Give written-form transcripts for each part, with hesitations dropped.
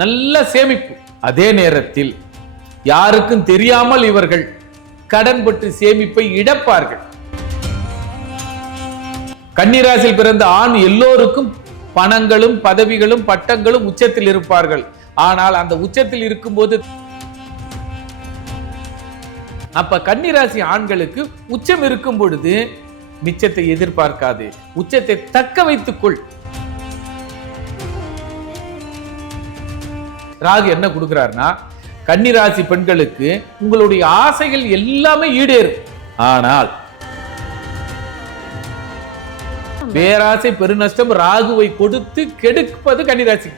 நல்ல சேமிப்பு. அதே நேரத்தில் யாருக்கும் தெரியாமல் இவர்கள் கடன் பற்றி சேமிப்பை இழப்பார்கள். கன்னிராசியில் பிறந்த ஆண் எல்லோருக்கும் பணங்களும் பதவிகளும் பட்டங்களும் உச்சத்தில் இருப்பார்கள். ஆனால் அந்த உச்சத்தில் இருக்கும்போது அப்ப கன்னிராசி ஆண்களுக்கு உச்சம் இருக்கும் பொழுது மிச்சத்தை எதிர்பார்க்காது, உச்சத்தை தக்க வைத்துக்கொள். ராகு என்ன கொடுக்கிறார்னா, கன்னிராசி பெண்களுக்கு உங்களுடைய ஆசைகள் எல்லாமே ஈடேறும். ஆனால் பேராசை பெருநஷ்டம் ராகுவை கொடுத்து கெடுப்பது கன்னிராசி.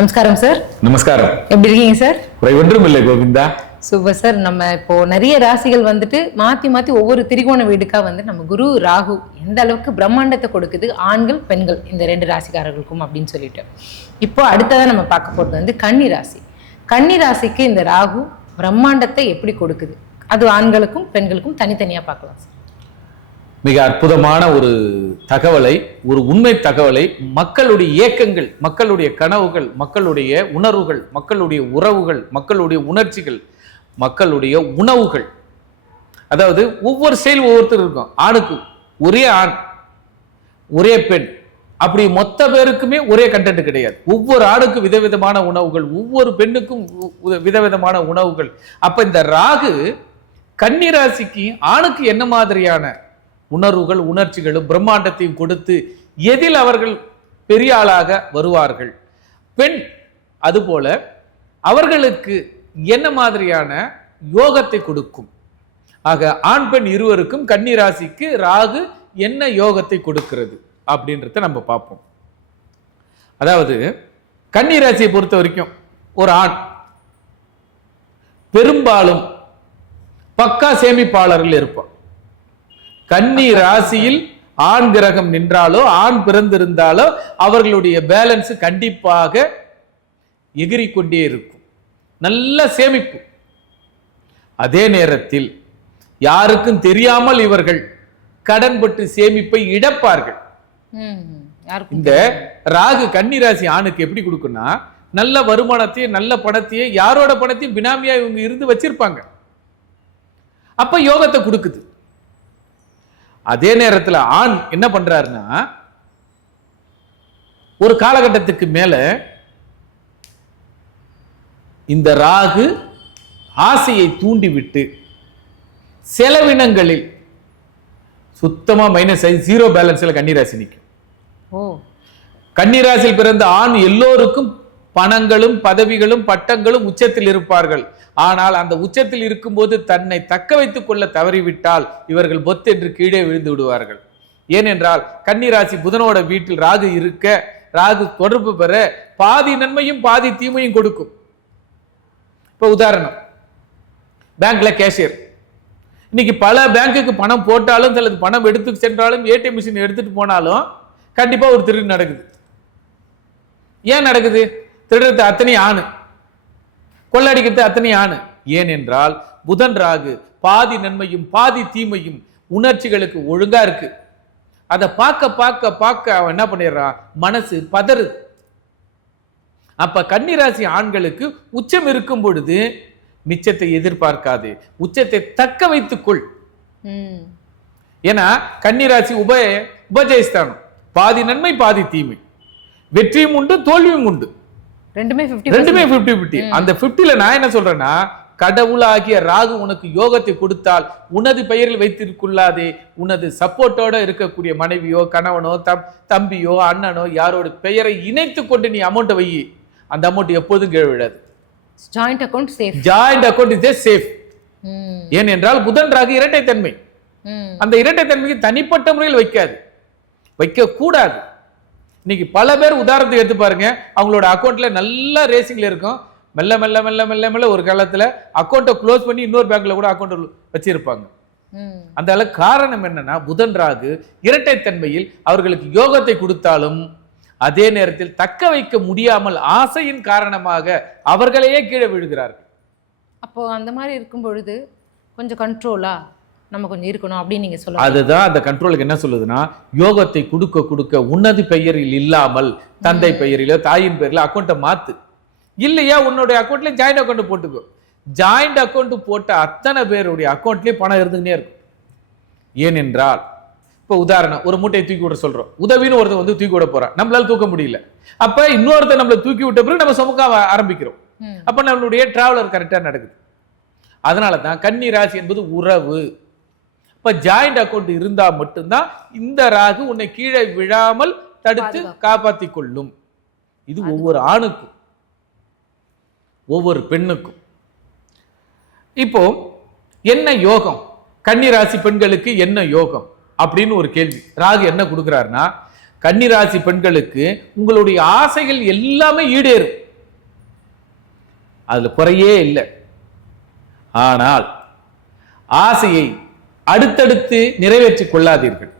நமஸ்காரம் சார். நமஸ்காரம். எப்படி இருக்கீங்க சார்? ஒன்றும் இல்லை கோவிந்தா. Super sir. நம்ம இப்போ நிறைய ராசிகள் வந்துட்டு மாத்தி மாத்தி ஒவ்வொரு திரிகோண வீடுக்கா வந்து நம்ம குரு ராகு எந்த அளவுக்கு பிரம்மாண்டத்தை கொடுக்குது ஆண்கள் பெண்கள் இந்த 2 ராசிக்காரர்களுக்கும் அப்படின்னு சொல்லிட்டு, இப்போ அடுத்ததான் நம்ம பார்க்க போறது வந்து கன்னி ராசி. கன்னி ராசிக்கு இந்த ராகு பிரம்மாண்டத்தை எப்படி கொடுக்குது, அது ஆண்களுக்கும் பெண்களுக்கும் தனித்தனியா பார்க்கலாம் சார். மிக அற்புதமான ஒரு தகவலை, ஒரு உண்மை தகவலை, மக்களுடைய இயக்கங்கள், மக்களுடைய கனவுகள், மக்களுடைய உணர்வுகள், மக்களுடைய உறவுகள், மக்களுடைய உணர்ச்சிகள், மக்களுடைய உணவுகள், அதாவது ஒவ்வொரு செயல் ஒவ்வொருத்தர் இருக்கும். ஆணுக்கு ஒரே ஆண் ஒரே பெண், அப்படி மொத்த பேருக்குமே ஒரே கண்டென்ட் கிடையாது. ஒவ்வொரு ஆணுக்கும் விதவிதமான உணவுகள், ஒவ்வொரு பெண்ணுக்கும் விதவிதமான உணவுகள். அப்ப இந்த ராகு கன்னிராசிக்கு ஆணுக்கு என்ன மாதிரியான உணர்வுகள் உணர்ச்சிகளும் பிரம்மாண்டத்தையும் கொடுத்து எதில் அவர்கள் பெரிய ஆளாக வருவார்கள், பெண் அதுபோல அவர்களுக்கு என்ன மாதிரியான யோகத்தை கொடுக்கும். ஆக ஆண் பெண் இருவருக்கும் கன்னிராசிக்கு ராகு என்ன யோகத்தை கொடுக்கிறது அப்படின்றத நம்ம பார்ப்போம். அதாவது கன்னிராசியை பொறுத்த வரைக்கும் ஒரு ஆண் பெரும்பாலும் பக்கா சேமிப்பாளர்கள் இருப்பான். கன்னி ராசியில் ஆண் கிரகம் நின்றாலோ ஆண் பிறந்திருந்தாலோ அவர்களுடைய பேலன்ஸ் கண்டிப்பாக எகிரிக்கொண்டே இருக்கும். நல்ல சேமிப்பு. அதே நேரத்தில் யாருக்கும் தெரியாமல் இவர்கள் கடன் பட்டு சேமிப்பை இழப்பார்கள். இந்த ராகு கன்னிராசி ஆணுக்கு எப்படி கொடுக்குன்னா, நல்ல வருமானத்தையும் நல்ல பணத்தையும் யாரோட பணத்தையும் பினாமியா இவங்க இருந்து வச்சிருப்பாங்க. அப்ப யோகத்தை கொடுக்குது. அதே நேரத்தில் ஆண் என்ன பண்றாருன்னா, ஒரு காலகட்டத்துக்கு மேல இந்த ராகு ஆசையை தூண்டிவிட்டு செலவினங்களில் சுத்தமா மைனஸ் ஆகி 0 பேலன்ஸ்ல கன்னிராசி நிற்கும். கன்னிராசியில் பிறந்த ஆண் எல்லோருக்கும் பணங்களும் பதவிகளும் பட்டங்களும் உச்சத்தில் இருப்பார்கள். ஆனால் அந்த உச்சத்தில் இருக்கும்போது தன்னை தக்க வைத்துக் கொள்ள தவறிவிட்டால் இவர்கள் பொத்து என்று கீழே விழுந்து விடுவார்கள். ஏனென்றால் கன்னிராசி புதனோட வீட்டில் ராகு இருக்க, ராகு தொடர்பு பெற பாதி நன்மையும் பாதி தீமையும் கொடுக்கும். இப்ப உதாரணம், பேங்க்ல கேஷியர் இன்னைக்கு பல பேங்குக்கு பணம் போட்டாலும் சிலது பணம் எடுத்து சென்றாலும் ஏடிஎம் மிஷின் எடுத்துட்டு போனாலும் கண்டிப்பா ஒரு திருடு நடக்குது. ஏன் நடக்குது? திருடுறது அத்தனை ஆணு, கொள்ளடிக்கிறது அத்தனை ஆணு. ஏனென்றால் புதன் ராகு பாதி நன்மையும் பாதி தீமையும் உணர்ச்சிகளுக்கு ஒழுங்கா இருக்கு. அதை பார்க்க பார்க்க பார்க்க அவன் என்ன பண்ணிடுறான், மனசு பதறுது. அப்ப கன்னிராசி ஆண்களுக்கு உச்சம் இருக்கும் பொழுது மிச்சத்தை எதிர்பார்க்காது, உச்சத்தை தக்க வைத்துக்கொள். ஏன்னா கன்னிராசி உபஜயஸ்தானம், பாதி நன்மை பாதி தீமை, வெற்றியும் உண்டு தோல்வியும் உண்டு, ரெண்டுமே 50-50. அந்த 50ல நான் என்ன சொல்றேன்னா, கடவுளாகிய ராகு உனக்கு யோகத்தை கொடுத்தால் உனது பெயரில் வைத்திருக்குள்ளாதே, உனது சப்போர்ட்டோட இருக்கக்கூடிய மனைவியோ கணவனோ தம்பியோ அண்ணனோ யாரோட பெயரை இணைத்து கொண்டு நீ அமௌண்ட் வை, அந்த அமௌண்ட் எப்போதும் கீழே விடாது. Joint account safe. Joint account is safe. ஏனென்றால் புதன் ராகு இரட்டைத்தன்மை. அந்த இரட்டைத்தன்மைக்கு தனிப்பட்ட முறையில் வைக்க கூடாது. இன்னைக்கு பல பேர் உதாரணத்துக்கு எடுத்து பாருங்க, அவங்களோட அக்கௌண்ட்ல நல்ல ரேசிங்ல இருக்கும், மெல்ல மெல்ல மெல்ல மெல்ல மெல்ல ஒரு காலத்துல அக்கௌண்ட்டை க்ளோஸ் பண்ணி இன்னொரு பேங்க்ல கூட அக்கௌண்ட் வச்சிருப்பாங்க. அந்த அளவுக்கு காரணம் என்னன்னா, புதன் ராகு இரட்டைத்தன்மையில் அவர்களுக்கு யோகத்தை கொடுத்தாலும் அதே நேரத்தில் தக்க வைக்க முடியாமல் ஆசையின் காரணமாக அவர்களையே கீழே விழுகிறார்கள். அப்போ அந்த மாதிரி இருக்கும் பொழுது கொஞ்சம் கண்ட்ரோலா நம்ம கொஞ்சம் இருக்கணும் அப்படின்னு நீங்க சொல்லுங்க. அதுதான் அந்த கண்ட்ரோலுக்கு என்ன சொல்லுதுன்னா, யோகத்தை கொடுக்க கொடுக்க உன்னதி பெயரில் இல்லாமல் தந்தை பெயரிலோ தாயின் பெயரிலோ அக்கௌண்ட்டை மாத்து. இல்லையா உன்னுடைய அக்கௌண்ட்ல ஜாயிண்ட் அக்கௌண்ட் போட்டுக்கோ. ஜாயிண்ட் அக்கௌண்ட் போட்ட அத்தனை பேருடைய அக்கௌண்ட்லயே பணம் இருந்துகிட்டே இருக்கும். ஏனென்றால் இப்போ உதாரணம், ஒரு மூட்டையை தூக்கி விட சொல்றோம், உதவின்னு ஒருத்தர் வந்து தூக்கி விட போறான், நம்மளால தூக்க முடியல. அப்ப இன்னொருத்தர் நம்மளை தூக்கி விட்ட பிறகு நம்ம சுமக்க ஆரம்பிக்கிறோம். அப்ப நம்மளுடைய டிராவலர் கரெக்டா நடக்குது. அதனாலதான் கன்னி ராசி என்பது உறவு. இப்ப ஜாயிண்ட் அக்கௌண்ட் இருந்தா மட்டும்தான் இந்த ராகு உன்னை கீழே விழாமல் தடுத்து காப்பாத்தி கொள்ளும். இது ஒவ்வொரு ஆணுக்கும் ஒவ்வொரு பெண்ணுக்கும். இப்போ என்ன யோகம், கன்னி ராசி பெண்களுக்கு என்ன யோகம் அப்படின்னு ஒரு கேள்வி. ராகு என்ன கொடுக்கிறாருன்னா, கன்னி ராசி பெண்களுக்கு உங்களுடைய ஆசைகள் எல்லாமே ஈடேறும், அதுல குறையே இல்லை. ஆனால் ஆசையை அடுத்தடுத்து நிறைவேற்றிக் கொள்ளாதீர்கள்.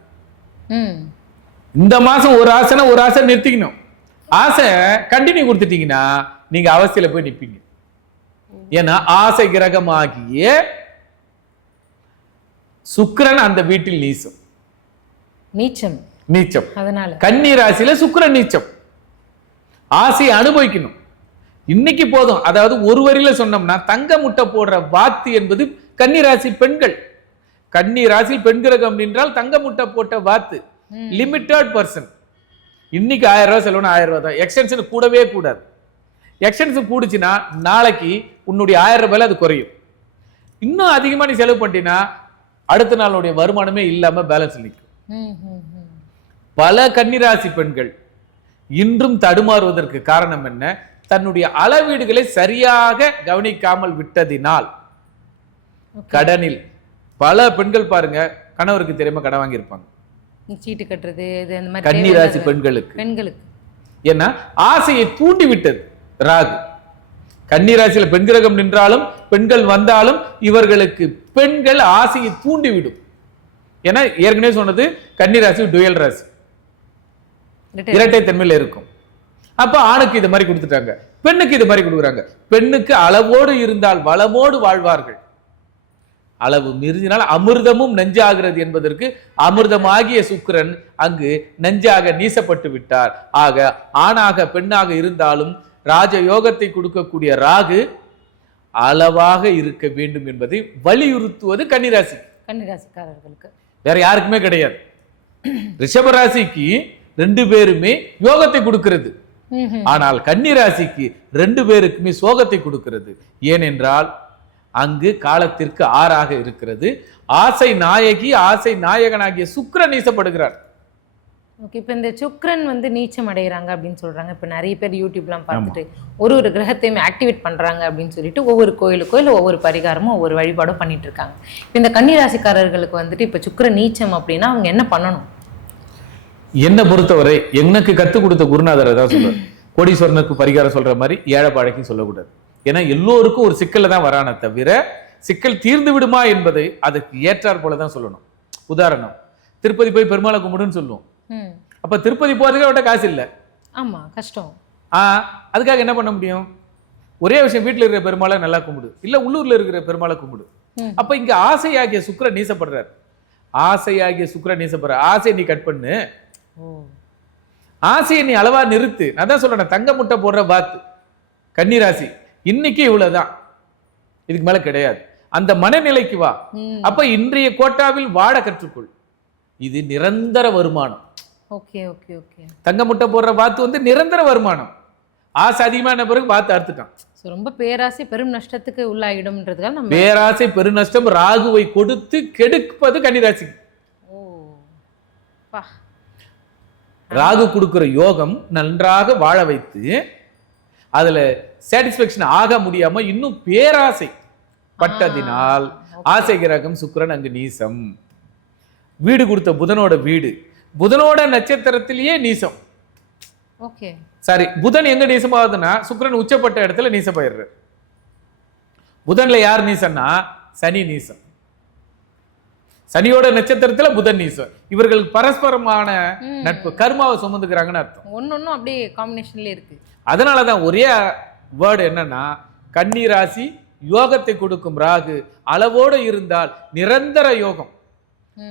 இந்த மாசம் ஒரு ஆசை நிறுத்திக்கணும். ஆசை கண்டினியூ கொடுத்துட்டீங்கன்னா நீங்க அவஸ்தையில போய் நிப்பீங்க. ஏன்னா ஆசை கிரகமாகிய சுக்கிரன் அந்த வீட்டில் நீச்சம். அதனால கன்னி ராசியில சுக்கிரன் நீச்சம். ஆசையை அனுபவிக்கணும். இன்னைக்கு போதும். அதாவது ஒரு வரியில சொன்னோம்னா, தங்க முட்டை போடுற வாத்து என்பது கன்னி ராசி பெண்கள். கன்னி ராசி பெண் கிரகம் என்றால் தங்க முட்டை போட்ட வாத்து, லிமிட்டட் பர்சன். இன்னைக்கு 1000 ரூபாய் செலவுனா 1000 ரூபாய் தான். எக்ஸ்டென்ஷன் கூடவே கூடாது. எக்ஸ்டென்ஷன் கூடுச்சுன்னா நாளைக்கு உன்னுடைய 1000 ரூபாயில அது குறையும். இன்னும் அதிகமா நீ செலவு பண்ணிட்டீங்கன்னா அடுத்த நாளுடைய வருமானமே இல்லாம பேலன்ஸ் நிற்கும். பல கன்னிராசி பெண்கள் இன்றும் தடுமாறுவதற்கு காரணம் என்ன? தன்னுடைய அளவீடுகளை சரியாக கவனிக்காமல் விட்டதினால். கடனில் பல பெண்கள் பாருங்க, கணவருக்கு தெரியாம கடன் வாங்கியிருப்பாங்க. சீட்டு கட்டுறது, கன்னிராசி பெண்களுக்கு ஏன்னா ஆசையை தூண்டி விட்டது ராகு. கன்னிராசியில பெண் கிரகம் நின்றாலும் பெண்கள் வந்தாலும் இவர்களுக்கு பெண்கள் ஆசையை தூண்டிவிடும். ஏன்னா ஏற்கனவே சொன்னது கன்னிராசி டுயல் ராசி, இரட்டை தன்மையில இருக்கும். அப்ப ஆணுக்கு இது மாதிரி கொடுத்துட்டாங்க, பெண்ணுக்கு இது மாதிரி கொடுக்குறாங்க. பெண்ணுக்கு அளவோடு இருந்தால் வளமோடு வாழ்வார்கள், அளவு மீறினால் அமிர்தமும் நஞ்சாகிறது என்பதற்கு அமிர்தமாகிய சுக்கிரன் அங்கு நஞ்சாக நீசப்பட்டு விட்டார். ஆக ஆணாக பெண்ணாக இருந்தாலும் ராஜயோகத்தை கொடுக்கக்கூடிய ராகு அளவாக இருக்க வேண்டும் என்பதை வலியுறுத்துவது கன்னிராசிக்காரர்களுக்கு, வேற யாருக்குமே கிடையாது. ரிஷபராசிக்கு 2 பேருமே யோகத்தை கொடுக்கிறது, ஆனால் கன்னிராசிக்கு 2 பேருக்குமே சோகத்தை கொடுக்கிறது. ஏனென்றால் அங்கு காலத்திற்கு 6 இருக்கிறது. ஆசை நாயகி ஆசை நாயகனாகிய சுக்கிரன் நீசப்படுகிறார். ஓகே, இப்போ இந்த சுக்கிரன் நீச்சம் அடைகிறாங்க அப்படின்னு சொல்றாங்க. இப்போ நிறைய பேர் யூடியூப்லாம் பார்த்துட்டு ஒரு கிரகத்தையுமே ஆக்டிவேட் பண்றாங்க அப்படின்னு சொல்லிட்டு ஒவ்வொரு கோயிலுக்கோ இல்லை ஒவ்வொரு பரிகாரமும் ஒவ்வொரு வழிபாடும் பண்ணிட்டு இருக்காங்க. இப்போ இந்த கன்னிராசிக்காரர்களுக்கு இப்போ சுக்கிரன் நீச்சம் அப்படின்னா அவங்க என்ன பண்ணணும்? என்னை பொறுத்தவரை எனக்கு கற்றுக் கொடுத்த குருநாதரை தான் சொல்றாரு. கோடீஸ்வரனுக்கு பரிகாரம் சொல்ற மாதிரி ஏழைப்பாழைக்கும் சொல்லக்கூடாது. ஏன்னா எல்லோருக்கும் ஒரு சிக்கல்ல தான் வரானே தவிர சிக்கல் தீர்ந்து விடுமா என்பதை அதுக்கு ஏற்றார் போலதான் சொல்லணும். உதாரணம், திருப்பதி போய் பெருமாளை கும்பிடுன்னு சொல்லுவோம். அப்ப திருப்பதி போறதுக்கு அவட்ட காசு இல்லை, ஆமா கஷ்டம். அதுக்காக என்ன பண்ண முடியும்? ஒரே விஷயம், வீட்டுல இருக்கிற பெருமாளை நல்லா கும்பிடு, இல்ல உள்ளூர்ல இருக்கிற பெருமாளை கும்பிடு. அப்ப இங்க ஆசையாகிய சுக்கிரன் நீசப்படுறார். ஆசையாகிய சுக்கிரன் நீசப்படுற ஆசையை நீ கட் பண்ணு, ஆசையை நீ அளவா நிறுத்து. நான் தான் சொல்றேன், தங்க முட்டை போடுற வாத்து கன்னிராசி இன்னைக்கு இவ்வளவுதான், இதுக்கு மேல கிடையாது. அந்த மனநிலைக்கு வா. அப்ப இன்றைய கோட்டாவில் வாட கற்றுக்கொள். இது நிரந்தர வருமானம். Okay okay okay. தங்க முட்டை போடுற வாத்து நிரந்தர வருமானம். ஆசை அதிகமான பிறகு வாத்து அறுத்துட்டான். ரொம்ப பேராசை பெரும் நஷ்டத்துக்கு உள்ளாயிடும்ன்றதுக்காக நம்ம பேராசை பெருநஷ்டம் ராகுவை கொடுத்து கெடுப்பது கன்னிராசிக்கு. ராகு கொடுக்கிற யோகம் நன்றாக வாழ வைத்து அதுல சாட்டிஸ்பேக்ஷன் ஆக முடியாம இன்னும் பேராசை பட்டதினால் ஆசை கிரகம் சுக்கிரன் அங்கு நீசம். வீடு கொடுத்த புதனோட வீடு புதனோட நட்சத்திரத்திலேயே நீசம். ஓகே, சாரி, புதன் எங்க நீசமாகுதுன்னா சுக்கிரன் உச்சப்பட்ட இடத்துல நீசமாயிடுறாரு. புதன்ல யார் நீசம்னா சனி நீசம். சனியோட நட்சத்திரத்துல புதன் நீசம். இவர்கள் பரஸ்பரமான நட்பு, கர்மாவை சுமந்துக்கிறாங்கன்னு அர்த்தம். ஒன்னொன்னும் அப்படியே காம்பினேஷன்ல இருக்கு. அதனாலதான் ஒரே வேர்டு என்னன்னா கன்னி ராசி யோகத்தை கொடுக்கும் ராகு. அளவோடு இருந்தால் நிரந்தர யோகம்,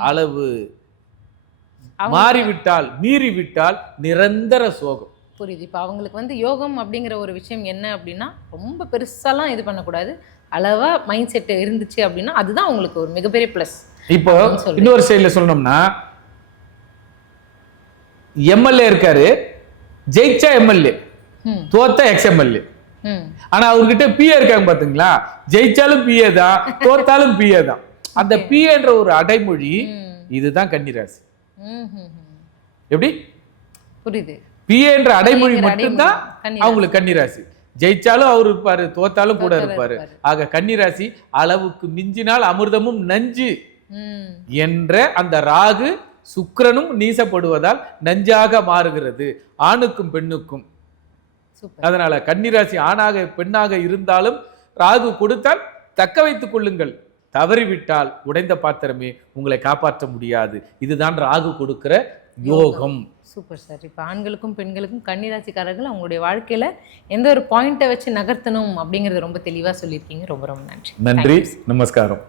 அளவு மாறிவிட்டால் மீறிவிட்டால் நிரந்தர சோகம். புரியுது. இப்போ அவங்களுக்கு வந்து யோகம் அப்படிங்கிற ஒரு விஷயம் என்ன அப்படின்னா, ரொம்ப பெருசாலாம் இது பண்ணக்கூடாது, அளவா மைண்ட் செட் இருந்துச்சு அப்படின்னா அதுதான் அவங்களுக்கு ஒரு மிகப்பெரிய ப்ளஸ். இப்போ இன்னொரு சைடில் சொல்லணும்னா, எம்எல்ஏ இருக்காரு, ஜெயிச்சா எம்எல்ஏ, தோத்தா எக்ஸ்எம்எல்ஏ. ஆனா அவர்கிட்ட பிஏ இருக்காங்க பாத்தீங்களா, ஜெயிச்சாலும் பிஏ தான், தோத்தாலும் பிஏ தான். அந்த பிஏன்ற ஒரு அடைமொழி இதுதான் கன்னிராசி. எப்படி புரியுது? பிஏன்ற அடைமொழி மட்டும்தான் அவங்களுக்கு கன்னிராசி. ஜெயிச்சாலும் அவர் இருப்பாரு, தோத்தாலும் கூட இருப்பாரு. ஆக கன்னிராசி அளவுக்கு மிஞ்சினால் அமிர்தமும் நஞ்சு என்ற அந்த ராகு சுக்கிரனும் நீசப்படுவதால் நஞ்சாக மாறுகிறது ஆணுக்கும் பெண்ணுக்கும். அதனால கன்னிராசி ஆணாக பெண்ணாக இருந்தாலும் ராகு கொடுத்தால் தக்க வைத்துக் கொள்ளுங்கள், தவறிவிட்டால் உடைந்த பாத்திரமே உங்களை காப்பாற்ற முடியாது. இதுதான் ராகு கொடுக்கிற யோகம். Super sir. இப்போ ஆண்களுக்கும் பெண்களுக்கும் கன்னிராசிக்காரர்கள் அவங்களுடைய வாழ்க்கையில எந்த ஒரு பாயிண்ட்டை வச்சு நகர்த்தணும் அப்படிங்கறது ரொம்ப தெளிவா சொல்லியிருக்கீங்க. ரொம்ப ரொம்ப நன்றி. நன்றி, நமஸ்காரம்.